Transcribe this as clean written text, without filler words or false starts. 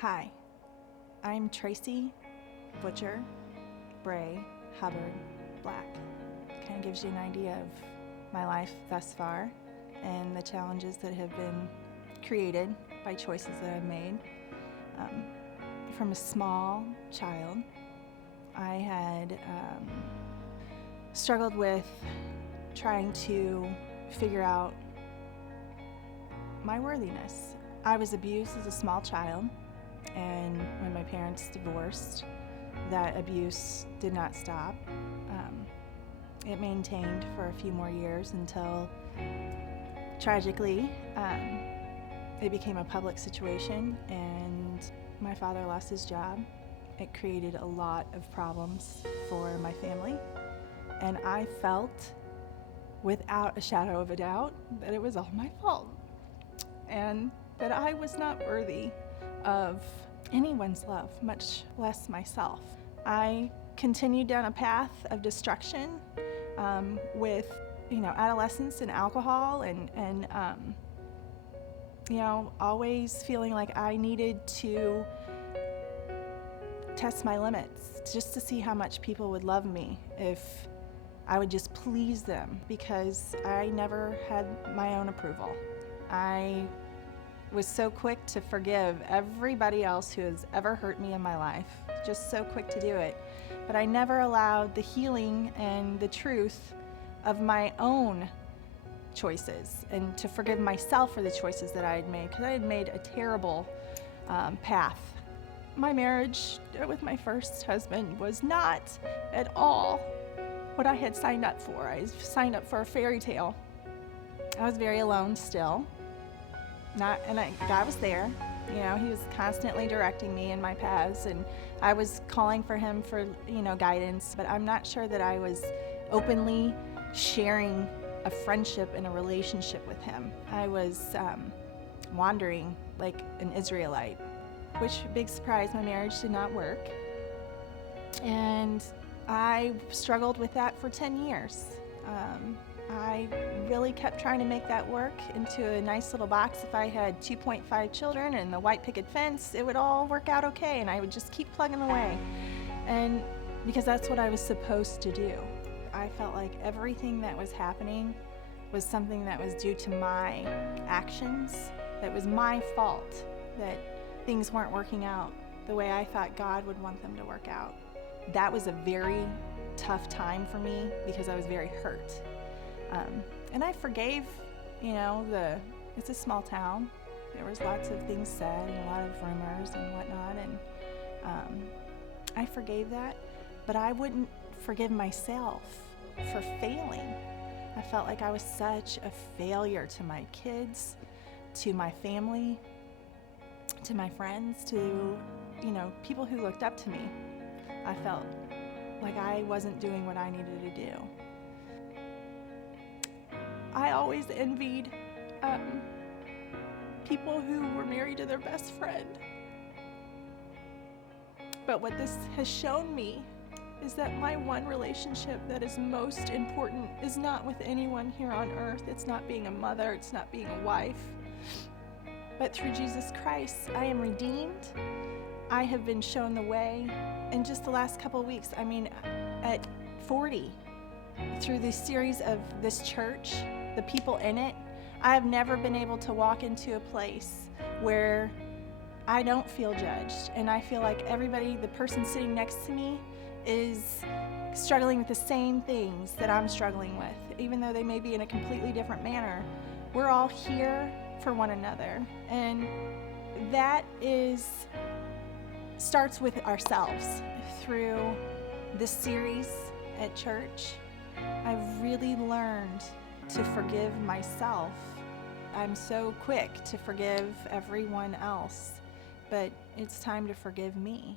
Hi, I'm Tracy Butcher Bray Hubbard Black. Kind of gives you an idea of my life thus far and the challenges that have been created by choices that I've made. From a small child, I had struggled with trying to figure out my worthiness. I was abused as a small child, and when my parents divorced, that abuse did not stop. It maintained for a few more years until, tragically, it became a public situation and my father lost his job. It created a lot of problems for my family, and I felt, without a shadow of a doubt, that it was all my fault and that I was not worthy of anyone's love, much less myself. I continued down a path of destruction with, adolescence and alcohol and always feeling like I needed to test my limits just to see how much people would love me if I would just please them, because I never had my own approval. I was so quick to forgive everybody else who has ever hurt me in my life, just so quick to do it. But I never allowed the healing and the truth of my own choices and to forgive myself for the choices that I had made, because I had made a terrible path. My marriage with my first husband was not at all what I had signed up for. I signed up for a fairy tale. I was very alone still. God was there. He was constantly directing me in my paths, and I was calling for him for, guidance, but I'm not sure that I was openly sharing a friendship and a relationship with him. I was wandering like an Israelite, which, big surprise, my marriage did not work. And I struggled with that for 10 years. I really kept trying to make that work into a nice little box. If I had 2.5 children and the white picket fence, it would all work out okay, and I would just keep plugging away. And because that's what I was supposed to do. I felt like everything that was happening was something that was due to my actions, that was my fault, that things weren't working out the way I thought God would want them to work out. That was a very tough time for me because I was very hurt. And I forgave, it's a small town. There was lots of things said and a lot of rumors and whatnot, and I forgave that, but I wouldn't forgive myself for failing. I felt like I was such a failure to my kids, to my family, to my friends, to, people who looked up to me. I felt like I wasn't doing what I needed to do. I always envied people who were married to their best friend. But what this has shown me is that my one relationship that is most important is not with anyone here on earth. It's not being a mother, it's not being a wife. But through Jesus Christ, I am redeemed. I have been shown the way. In just the last couple of weeks, at 40, through the series of this church, the people in it, I have never been able to walk into a place where I don't feel judged, and I feel like the person sitting next to me is struggling with the same things that I'm struggling with, even though they may be in a completely different manner. We're all here for one another, and that starts with ourselves. Through this series at church, I've really learned to forgive myself. I'm so quick to forgive everyone else, but it's time to forgive me.